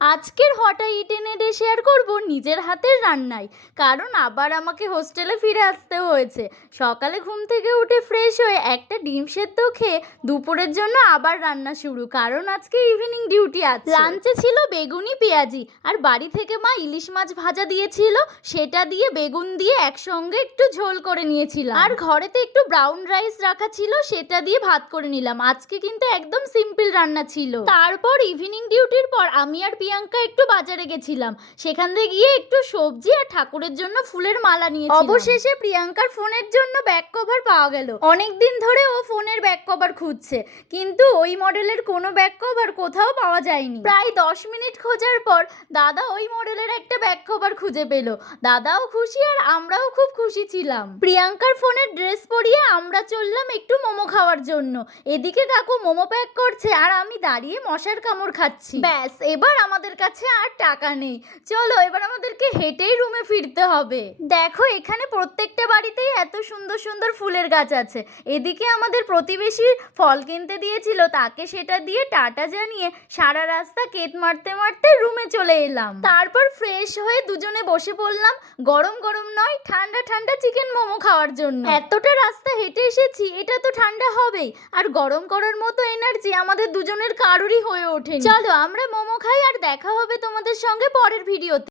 আজকের হট আইটেমে শেয়ার করব নিজের হাতের রান্নায়, কারণ আবার আমাকে হোস্টেলে ফিরে আসতে হয়েছে। সকালে ঘুম থেকে উঠে ফ্রেশ হয়ে একটা ডিম সেদ্ধ খেয়ে দুপুরের জন্য আবার রান্না শুরু, কারণ আজকে ইভিনিং ডিউটি আছে। লাঞ্চে ছিল বেগুনি পেঁয়াজি, আর বাড়ি থেকে মা ইলিশ মাছ ভাজা দিয়েছিল, সেটা দিয়ে বেগুন দিয়ে একসঙ্গে একটু ঝোল করে নিয়েছিলাম। আর ঘরেতে একটু ব্রাউন রাইস রাখা ছিল, সেটা দিয়ে ভাত করে নিলাম। আজকে কিন্তু একদম সিম্পল রান্না ছিল। তারপর ইভিনিং ডিউটির পর আমি আর প্রিয়াঙ্কা একটু বাজারে গেছিলাম, সেখান থেকে গিয়ে একটু সবজি আর ঠাকুরের জন্য ফুলের মালা নিয়েছিলাম। অবশেষে প্রিয়াঙ্কার ফোনের জন্য ব্যাক কভার পাওয়া গেল। অনেকদিন ধরে ও ফোনের ব্যাক কভার খুঁজছে, কিন্তু ওই মডেলের কোনো ব্যাক কভার কোথাও পাওয়া যায়নি। প্রায় 10 মিনিট খোঁজার পর দাদা ওই মডেলের একটা ব্যাক কভার খুঁজে পেল। দাদাও খুশি আর আমরাও খুব খুশি ছিলাম। প্রিয়াঙ্কার ফোনের ড্রেস পরিয়ে আমরা চললাম একটু মোমো খাওয়ার জন্য। এদিকে কাকু মোমো প্যাক করছে আর আমি দাঁড়িয়ে মশার কামড় খাচ্ছি। ব্যাস, এবার আমাদের কাছে আর টাকা নেই। চলো এবার আমাদেরকে হেঁটেই রুমে ফিরতে হবে। দেখো, এখানে প্রত্যেকটা বাড়িতেই এত সুন্দর সুন্দর ফুলের গাছ আছে। এদিকে আমাদের প্রতিবেশী ফল কিনতে দিয়েছিল, তাকে সেটা দিয়ে টাটা জানিয়ে সারা রাস্তা কেত মারতে মারতে রুমে চলে এলাম। তারপর ফ্রেশ হয়ে দুজনে বসে পড়লাম গরম গরম নয়, ঠান্ডা ঠান্ডা চিকেন মোমো খাওয়ার জন্য। এতটা রাস্তা হেঁটে এসেছি, এটা তো ঠান্ডা হবেই, আর গরম করার মতো এনার্জি আমাদের দুজনের কারোরই হয়ে ওঠেনি। চলো আমরা মোমো খাই, আর দেখা হবে তোমাদের সঙ্গে পরের ভিডিওতে।